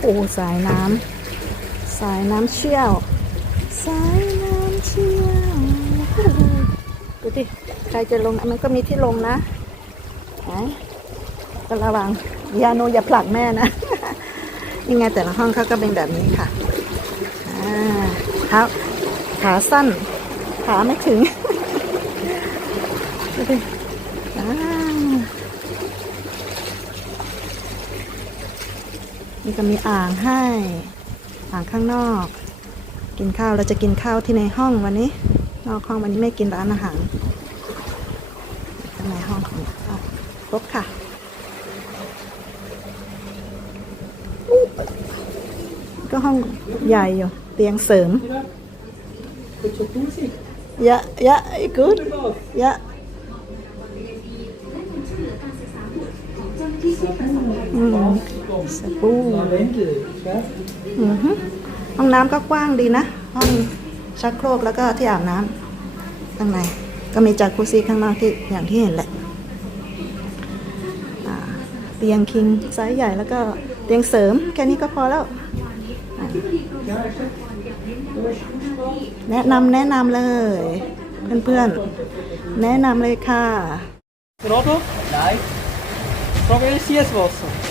โอ้สายน้ำสายน้ำเชี่ยว สายน้ำเชี่ยวดูดิใครจะลงมันก็มีที่ลงนะไหนก็ระวังยาโนอย่าผลักแม่นะนี่ไงแต่ละห้องเขาก็เป็นแบบนี้ค่ะอ่าเท้าขาสั้น ขาไม่ถึงดูดิอ่า นี่ก็มีอ่างให้ อ่างข้างนอก กินข้าวเราจะกินข้าวที่ในห้องวันนี้ นอกห้องวันนี้ไม่กินร้านอาหารข้างในห้องของเราครบค่ะก็ห้องใหญ่อยู่เตียงเสริมยะยะ good ยะอืม สบู่อือฮึห้องน้ำก็กว้างดีนะ ห้องชักโครกแล้วก็ที่อาบน้ำข้างในก็มีจากคุซี่ข้างนอกที่อย่างที่เห็นแหละเตียงคิงไซส์ใหญ่แล้วก็เตียงเสริมแค่นี้ก็พอแล้ว แนะนำแนะนำเลย เพื่อนๆ แนะนำเลยค่ะ Pronto? Dai. Prova ele se esforça. Ja, da geht keine Krokodil. Alligator gibt's, ja. Ja, Alligator, die Krokodil, jetzt kommt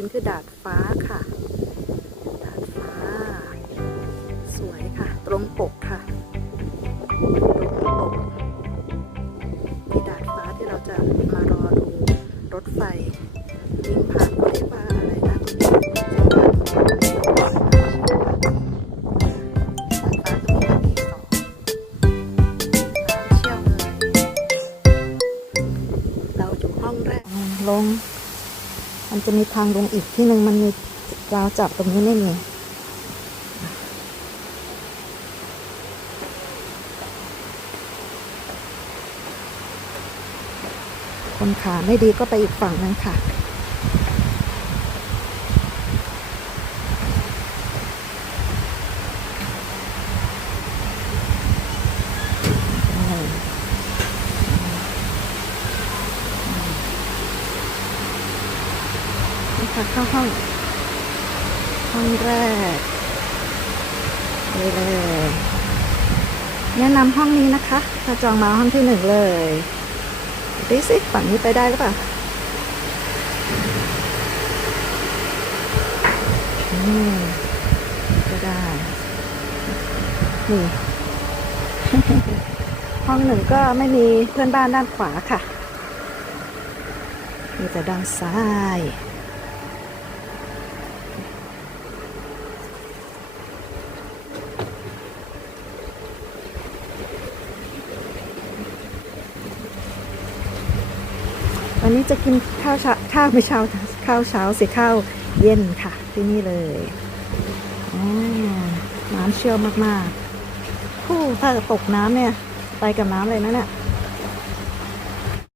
ยืนคือดาดฟ้าค่ะ ดาดฟ้า สวยค่ะ ตรงปกค่ะ ตรงปกที่ดาดฟ้าที่เราจะมารอดูรถไฟวิ่งผ่านรียกว่าอะไรนะตรงนี้ดาดฟ้าตรงนี้ก็มีสองเชี่ยวเลยเราอยู่ห้องแรกลง มันจะมีทางลงอีกที่หนึ่งมันมีราวจับตรงนี้ไม่มีคนขาไม่ดีก็ไปอีกฝั่งนึงค่ะ คะเข้าห้อง ห้องแรกเลยเลย แนะนำห้องนี้นะคะ ถ้าจองมาห้องที่หนึ่งเลยดูสิฝั่งนี้ไปได้หรือเปล่าอืมก็ได้ นี่ ห้องหนึ่งก็ไม่มีเพื่อนบ้านด้านขวาค่ะ มีแต่ด้านซ้าย วันนี้จะกินข้าวเช้าข้าวไม่เช้าข้าวเช้าสิข้าวเย็นค่ะ ที่นี่เลยน้ำเชี่ยวมากๆผู้ถ้าตกน้ำเนี่ย ไปกับน้ำเลยนะเนี่ย